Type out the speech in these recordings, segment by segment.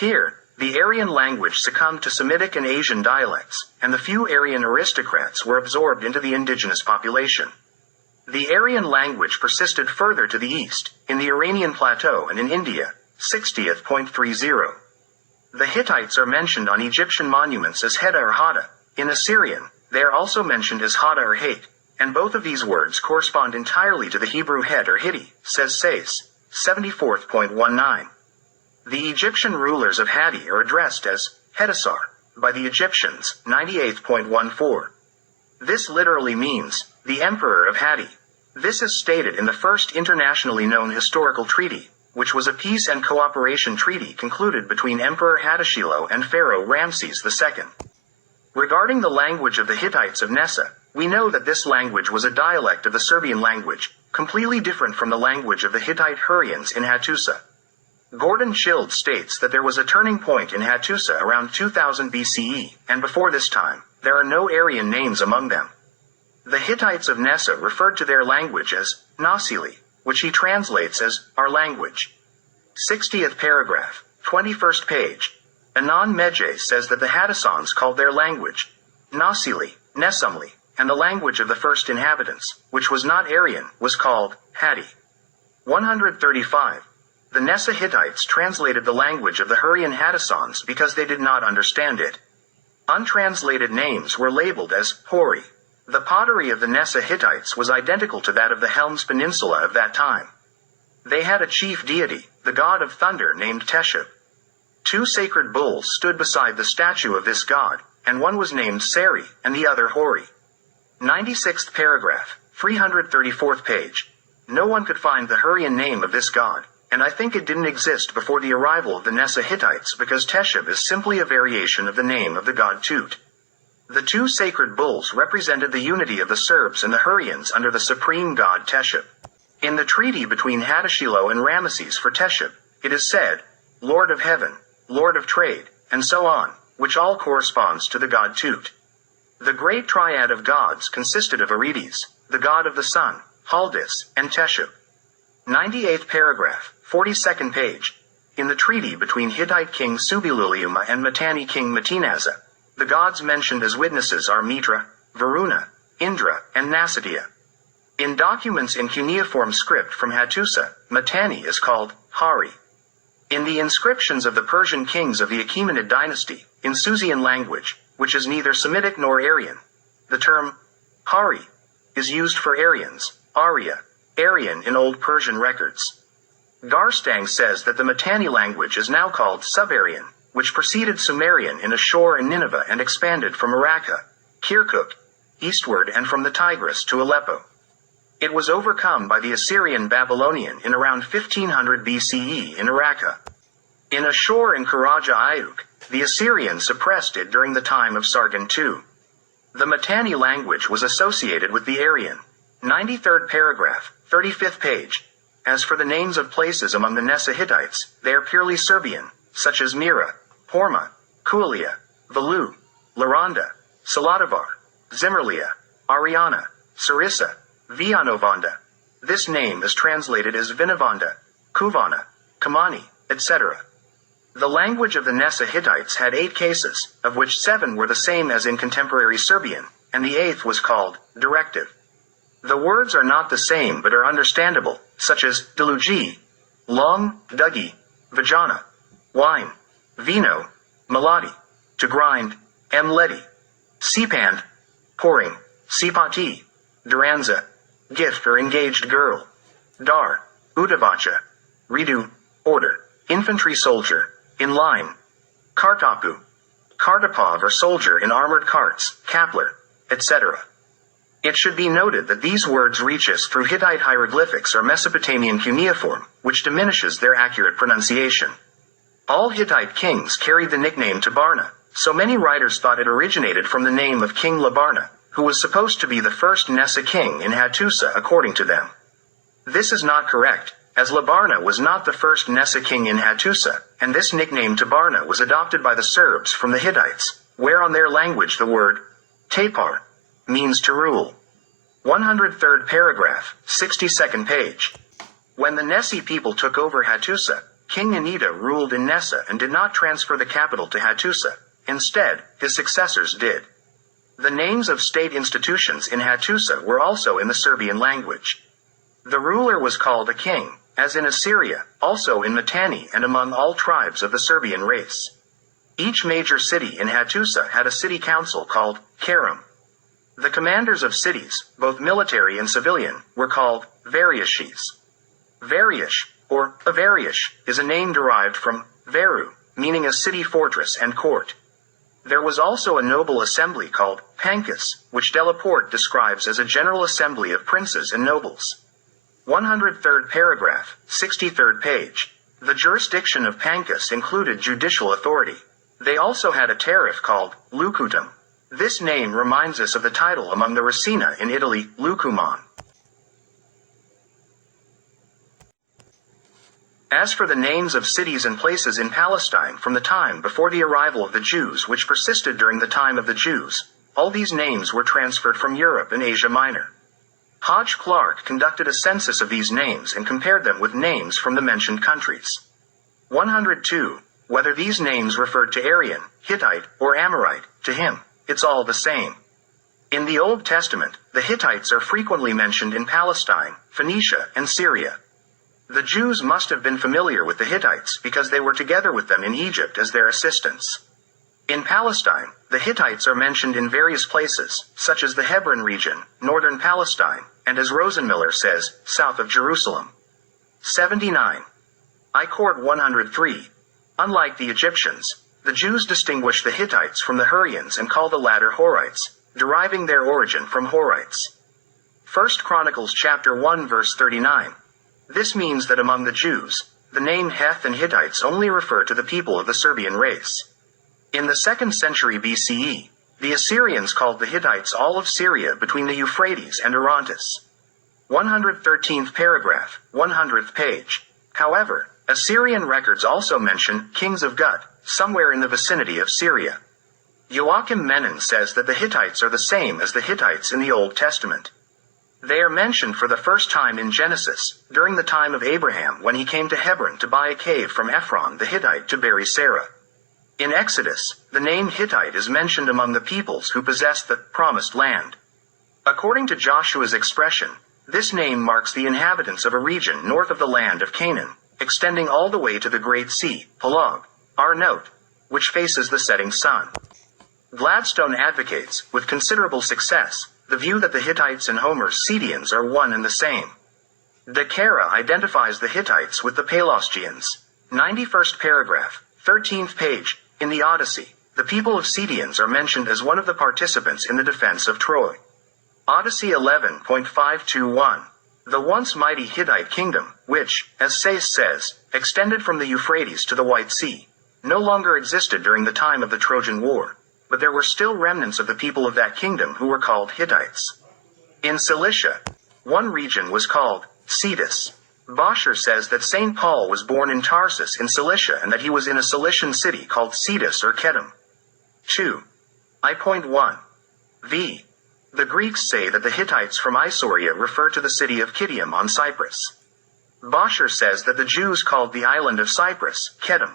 Here, the Aryan language succumbed to Semitic and Asian dialects, and the few Aryan aristocrats were absorbed into the indigenous population. The Aryan language persisted further to the east, in the Iranian plateau and in India, 60th.30. The Hittites are mentioned on Egyptian monuments as Heda or Hada. In Assyrian, they are also mentioned as Hada or Hate, and both of these words correspond entirely to the Hebrew Het or Hitti, says Sayce, 74th.19. The Egyptian rulers of Hatti are addressed as Hedasar by the Egyptians, 98.14. This literally means the emperor of Hatti. This is stated in the first internationally known historical treaty, which was a peace and cooperation treaty concluded between Emperor Hattusilo and Pharaoh Ramses II. Regarding the language of the Hittites of Nessa, we know that this language was a dialect of the Serbian language, completely different from the language of the Hittite Hurrians in Hattusa. Gordon Childe states that there was a turning point in Hattusa around 2000 BCE, and before this time, there are no Aryan names among them. The Hittites of Nessa referred to their language as Nasili, which he translates as our language. 60th paragraph, 21st page. Anon Medjay says that the Hattusans called their language Nasili, Nesumli, and the language of the first inhabitants, which was not Aryan, was called Hatti. 135. The Nessa Hittites translated the language of the Hurrian Hattusans because they did not understand it. Untranslated names were labeled as Hori. The pottery of the Nessa Hittites was identical to that of the Helms Peninsula of that time. They had a chief deity, the god of thunder named Teshub. 2 sacred bulls stood beside the statue of this god, and one was named Seri, and the other Hori. 96th paragraph, 334th page. No one could find the Hurrian name of this god, and I think it didn't exist before the arrival of the Nessa Hittites because Teshub is simply a variation of the name of the god Tut. The 2 sacred bulls represented the unity of the Serbs and the Hurrians under the supreme god Teshub. In the treaty between Hattusilo and Ramesses for Teshub, it is said, Lord of Heaven, Lord of Trade, and so on, which all corresponds to the god Tut. The great triad of gods consisted of Aretes, the god of the sun, Haldis, and Teshub. 98th paragraph, 42nd page. In the treaty between Hittite king Subiluliuma and Mitanni king Matinaza, the gods mentioned as witnesses are Mitra, Varuna, Indra, and Nasidia. In documents in cuneiform script from Hattusa, Mitanni is called Hari. In the inscriptions of the Persian kings of the Achaemenid dynasty, in Susian language, which is neither Semitic nor Aryan, the term Hari is used for Aryans, Arya, Aryan in Old Persian records. Garstang says that the Mitanni language is now called Sub-Aryan, which preceded Sumerian in Ashur and Nineveh and expanded from Iraqqa, Kirkuk, eastward and from the Tigris to Aleppo. It was overcome by the Assyrian Babylonian in around 1500 BCE in Iraqqa. In Ashur and Karaja Ayuk, the Assyrians suppressed it during the time of Sargon II. The Mitanni language was associated with the Aryan. 93rd paragraph, 35th page. As for the names of places among the Nessa Hittites, they are purely Serbian, such as Mira, Horma, Kualia, Valu, Laranda, Salativar, Zimmerlia, Ariana, Sarissa, Vianovanda. This name is translated as Vinavanda, Kuvana, Kamani, etc. The language of the Nessa Hittites had 8 cases, of which 7 were the same as in contemporary Serbian, and the 8th was called directive. The words are not the same but are understandable, such as delugi, long, dugi, vagina, wine, vino, melodi, to grind, emledi, sipand, pouring, sipati, duranza, gift or engaged girl, dar, udavacha, redu, order, infantry soldier, in line, kartapu, kartapov or soldier in armored carts, kapler, etc. It should be noted that these words reach us through Hittite hieroglyphics or Mesopotamian cuneiform, which diminishes their accurate pronunciation. All Hittite kings carried the nickname Tabarna, so many writers thought it originated from the name of King Labarna, who was supposed to be the first Nessa king in Hattusa according to them. This is not correct, as Labarna was not the first Nessa king in Hattusa, and this nickname Tabarna was adopted by the Serbs from the Hittites, where on their language the word tapar means to rule. 103rd paragraph, 62nd page. When the Nessi people took over Hattusa, King Anita ruled in Nessa and did not transfer the capital to Hattusa. Instead, his successors did. The names of state institutions in Hattusa were also in the Serbian language. The ruler was called a king, as in Assyria, also in Mitanni and among all tribes of the Serbian race. Each major city in Hattusa had a city council called Karam. The commanders of cities, both military and civilian, were called Variashis. Variash, or Avariash, is a name derived from Veru, meaning a city fortress and court. There was also a noble assembly called Pankas, which Delaporte describes as a general assembly of princes and nobles. 103rd paragraph, 63rd page. The jurisdiction of Pankas included judicial authority. They also had a tariff called Lucutum. This name reminds us of the title among the Racina in Italy, Lucumon. As for the names of cities and places in Palestine from the time before the arrival of the Jews, which persisted during the time of the Jews, all these names were transferred from Europe and Asia Minor. Hodge Clark conducted a census of these names and compared them with names from the mentioned countries. 102. Whether these names referred to Aryan, Hittite, or Amorite, to him, it's all the same. In the Old Testament, the Hittites are frequently mentioned in Palestine, Phoenicia, and Syria. The Jews must have been familiar with the Hittites because they were together with them in Egypt as their assistants. In Palestine, the Hittites are mentioned in various places, such as the Hebron region, northern Palestine, and as Rosenmiller says, south of Jerusalem. 79. I Court 103. Unlike the Egyptians, the Jews distinguish the Hittites from the Hurrians and call the latter Horites, deriving their origin from Horites. 1 Chronicles chapter 1 verse 39. This means that among the Jews, the name Heth and Hittites only refer to the people of the Serbian race. In the 2nd century BCE, the Assyrians called the Hittites all of Syria between the Euphrates and Orontes. 113th paragraph, 100th page. However, Assyrian records also mention kings of Gut, somewhere in the vicinity of Syria. Joachim Menon says that the Hittites are the same as the Hittites in the Old Testament. They are mentioned for the first time in Genesis, during the time of Abraham when he came to Hebron to buy a cave from Ephron the Hittite to bury Sarah. In Exodus, the name Hittite is mentioned among the peoples who possessed the promised land. According to Joshua's expression, this name marks the inhabitants of a region north of the land of Canaan, extending all the way to the Great Sea, Peleg, Arnot, which faces the setting sun. Gladstone advocates, with considerable success, the view that the Hittites and Homer's Scythians are one and the same. De Cara identifies the Hittites with the Pelasgians. 91st paragraph, 13th page. In the Odyssey, the people of Scythians are mentioned as one of the participants in the defense of Troy. Odyssey 11.521. The once mighty Hittite kingdom, which, as Sayce says, extended from the Euphrates to the White Sea, no longer existed during the time of the Trojan War, but there were still remnants of the people of that kingdom who were called Hittites. In Cilicia, one region was called Cetus. Boscher says that St. Paul was born in Tarsus in Cilicia and that he was in a Cilician city called Cetus or Chetum. 2. I.1. v. The Greeks say that the Hittites from Isauria refer to the city of Kitium on Cyprus. Boscher says that the Jews called the island of Cyprus, Chetum.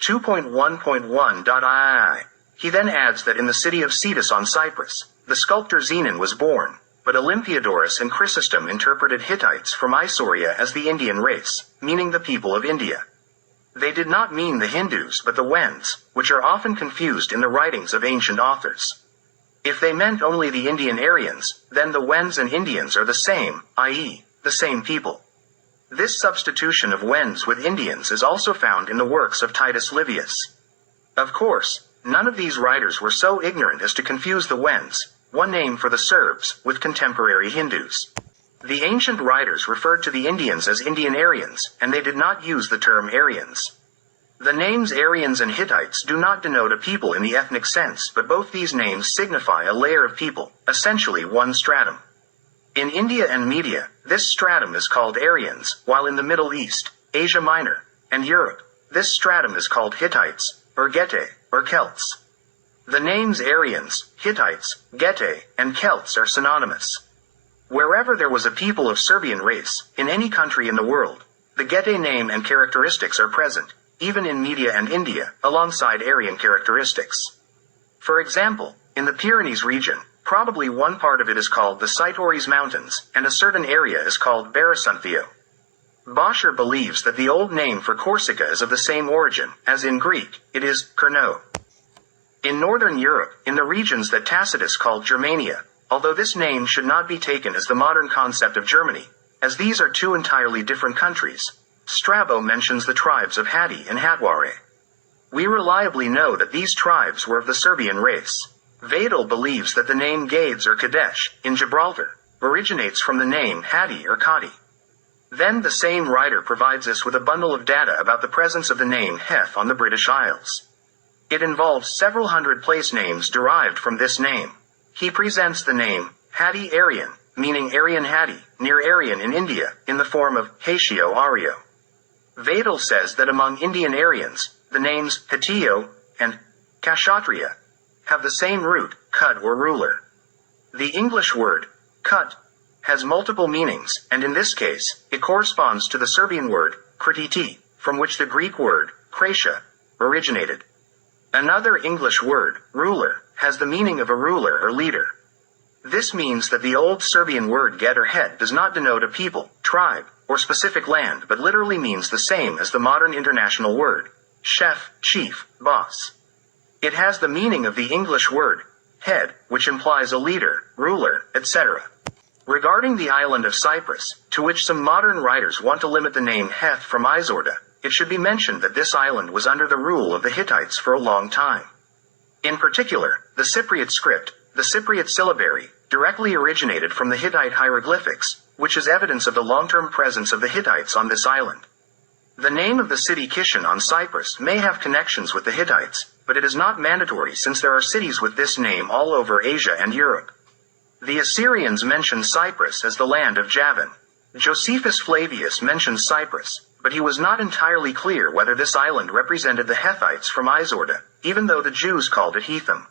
2.1.1.ii. He then adds that in the city of Cetus on Cyprus, the sculptor Zenon was born, but Olympiodorus and Chrysostom interpreted Hittites from Isauria as the Indian race, meaning the people of India. They did not mean the Hindus but the Wends, which are often confused in the writings of ancient authors. If they meant only the Indian Aryans, then the Wends and Indians are the same, i.e., the same people. This substitution of Wends with Indians is also found in the works of Titus Livius. Of course, none of these writers were so ignorant as to confuse the Wends, one name for the Serbs, with contemporary Hindus. The ancient writers referred to the Indians as Indian Aryans, and they did not use the term Aryans. The names Aryans and Hittites do not denote a people in the ethnic sense, but both these names signify a layer of people, essentially one stratum. In India and Media, this stratum is called Aryans, while in the Middle East, Asia Minor, and Europe, this stratum is called Hittites, or Getae, or Celts. The names Aryans, Hittites, Getae, and Celts are synonymous. Wherever there was a people of Serbian race, in any country in the world, The Getae name and characteristics are present, even in Media and India, alongside Aryan characteristics. For example, in the Pyrenees region, probably one part of it is called the Cytores Mountains, and a certain area is called Beresunthio. Boscher believes that the old name for Corsica is of the same origin, as in Greek, it is Kerno. In northern Europe, in the regions that Tacitus called Germania, although this name should not be taken as the modern concept of Germany, as these are two entirely different countries, Strabo mentions the tribes of Hatti and Hatware. We reliably know that these tribes were of the Serbian race. Vadel believes that the name Gades or Kadesh, in Gibraltar, originates from the name Hatti or Kati. Then the same writer provides us with a bundle of data about the presence of the name Heth on the British Isles. It involves several hundred place names derived from this name. He presents the name Hatti Aryan, meaning Aryan Hatti, near Aryan in India, in the form of Hatio Aryo. Vadel says that among Indian Aryans, the names Hatio and Kshatriya have the same root, cut or ruler. The English word, cut, has multiple meanings, and in this case, it corresponds to the Serbian word, krititi, from which the Greek word, kratia, originated. Another English word, ruler, has the meaning of a ruler or leader. This means that the old Serbian word get or head does not denote a people, tribe, or specific land but literally means the same as the modern international word, chef, chief, boss. It has the meaning of the English word, head, which implies a leader, ruler, etc. Regarding the island of Cyprus, to which some modern writers want to limit the name Heth from Isorda, it should be mentioned that this island was under the rule of the Hittites for a long time. In particular, the Cypriot script, the Cypriot syllabary, directly originated from the Hittite hieroglyphics, which is evidence of the long-term presence of the Hittites on this island. The name of the city Kishon on Cyprus may have connections with the Hittites, but it is not mandatory since there are cities with this name all over Asia and Europe. The Assyrians mention Cyprus as the land of Jovan. Josephus Flavius mentions Cyprus, but he was not entirely clear whether this island represented the Hethites from Isorda, even though the Jews called it Hetim.